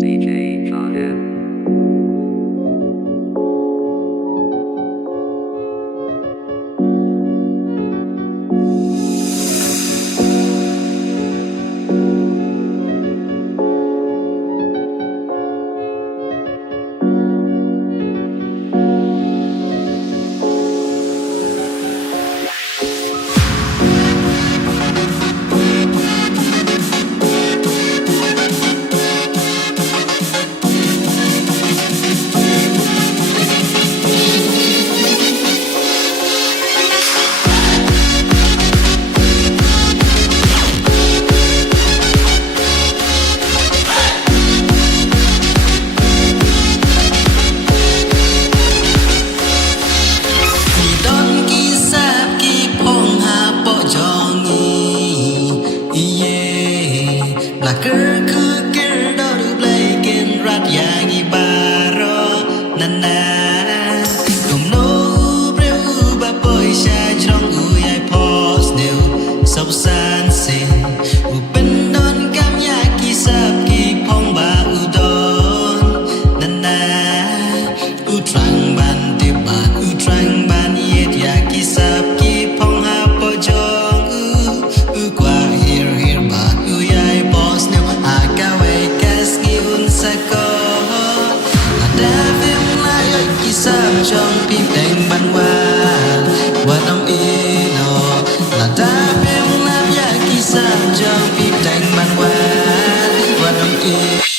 DJ John M. Laker kukir doru blaikin rat yang ibaro nana kumno breu ba boy sha jong uyai pos new sop san sin upen don kam ya ki sap ki phong ba udon nana utrang ban te ba utrang ban yet ya ki sap ki phong ha po jong u kwa here ba Sam trong phim đánh bắn qua năm ino là ta phim làm ya ki sam trong phim đánh bắn qua năm ino